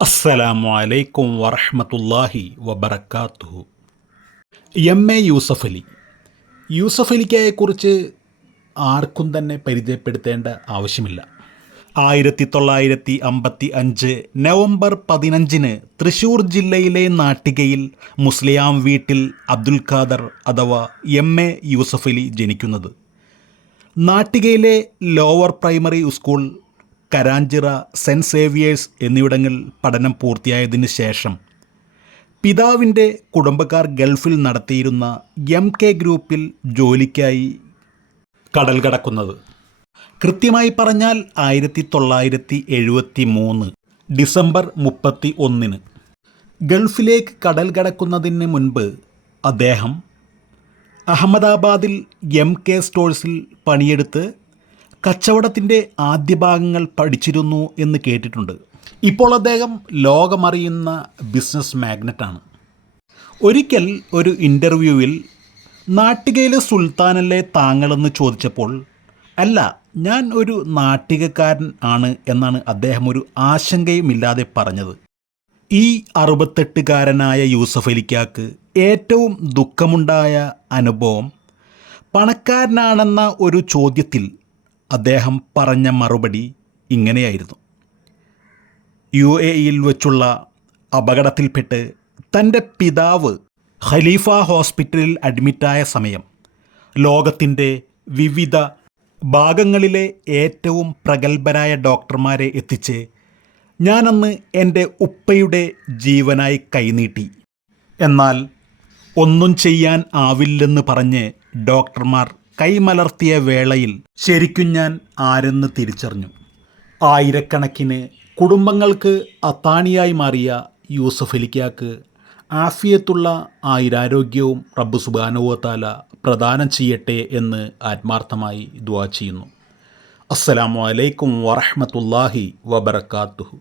അസ്സലാമു അലൈക്കും വറഹ്മത്തുള്ളാഹി വബറകാതുഹു എം എ യൂസഫ് അലി. യൂസഫ് അലിക്കായെക്കുറിച്ച് ആർക്കും തന്നെ പരിചയപ്പെടുത്തേണ്ട ആവശ്യമില്ല. ആയിരത്തി തൊള്ളായിരത്തി അമ്പത്തി അഞ്ച് നവംബർ പതിനഞ്ചിന് തൃശൂർ ജില്ലയിലെ നാട്ടികയിൽ മുസ്ലിയാം വീട്ടിൽ അബ്ദുൽ ഖാദർ അഥവാ എം എ യൂസഫ് അലി ജനിക്കുന്നത്. നാട്ടികയിലെ lower primary school Karanchira saint Xavier's എന്നിവിടങ്ങളിൽ പഠനം പൂർത്തിയായതിനു ശേഷം പിതാവിന്റെ കുടുംബക്കാർ ഗൾഫിൽ നടത്തിയിരുന്ന എം കെ ഗ്രൂപ്പിൽ ജോലിക്കായി കടൽ കടക്കുന്നത്. കൃത്യമായി പറഞ്ഞാൽ ആയിരത്തി തൊള്ളായിരത്തി എഴുപത്തി മൂന്ന് ഡിസംബർ മുപ്പത്തി ഒന്നിന് ഗൾഫിലേക്ക് കടൽ കടക്കുന്നതിന് മുൻപ് അദ്ദേഹം അഹമ്മദാബാദിൽ എം കെ സ്റ്റോഴ്സിൽ പണിയെടുത്ത് കച്ചവടത്തിന്റെ ആദ്യ ഭാഗങ്ങൾ പഠിച്ചിരുന്നു എന്ന് കേട്ടിട്ടുണ്ട്. ഇപ്പോൾ അദ്ദേഹം ലോകമറിയുന്ന ബിസിനസ് മാഗ്നറ്റാണ്. ഒരിക്കൽ ഒരു ഇന്റർവ്യൂവിൽ നാട്ടികയിലെ സുൽത്താനല്ലേ താങ്കളെന്ന് ചോദിച്ചപ്പോൾ അല്ല ഞാൻ ഒരു നാട്ടികക്കാരൻ ആണ് എന്നാണ് അദ്ദേഹം ഒരു ആശങ്കയുമില്ലാതെ പറഞ്ഞത്. ഈ അറുപത്തെട്ടുകാരനായ യൂസഫ് അലിക്കാക്ക് ഏറ്റവും ദുഃഖമുണ്ടായ അനുഭവം പണക്കാരനാണെന്ന ഒരു ചോദ്യത്തിൽ അദ്ദേഹം പറഞ്ഞ മറുപടി ഇങ്ങനെയായിരുന്നു. യു എ ഇയിൽ വെച്ചുള്ള അപകടത്തിൽപ്പെട്ട് തന്റെ പിതാവ് ഖലീഫ ഹോസ്പിറ്റലിൽ അഡ്മിറ്റായ സമയം ലോകത്തിന്റെ വിവിധ ഭാഗങ്ങളിലെ ഏറ്റവും പ്രഗത്ഭരായ ഡോക്ടർമാരെ എത്തിച്ച് ഞാനന്ന് എന്റെ ഉപ്പയുടെ ജീവനായി കൈനീട്ടി. എന്നാൽ ഒന്നും ചെയ്യാൻ ആവില്ലെന്ന് പറഞ്ഞ് ഡോക്ടർമാർ കൈമലർത്തിയ വേളയിൽ ശരിക്കും ഞാൻ ആരെന്ന് തിരിച്ചറിഞ്ഞു. ആയിരക്കണക്കിന് കുടുംബങ്ങൾക്ക് അത്താണിയായി മാറിയ യൂസഫ് അലിക്കാക്ക് ആഫിയത്തുള്ള ആയിരാരോഗ്യവും റബ്ബ് സുബാനുവത്താല പ്രദാനം ചെയ്യട്ടെ എന്ന് ആത്മാർത്ഥമായി ദ്വാ ചെയ്യുന്നു. അസ്സലാമു അലൈക്കും വറഹമത്തല്ലാഹി വബർക്കാത്തുഹു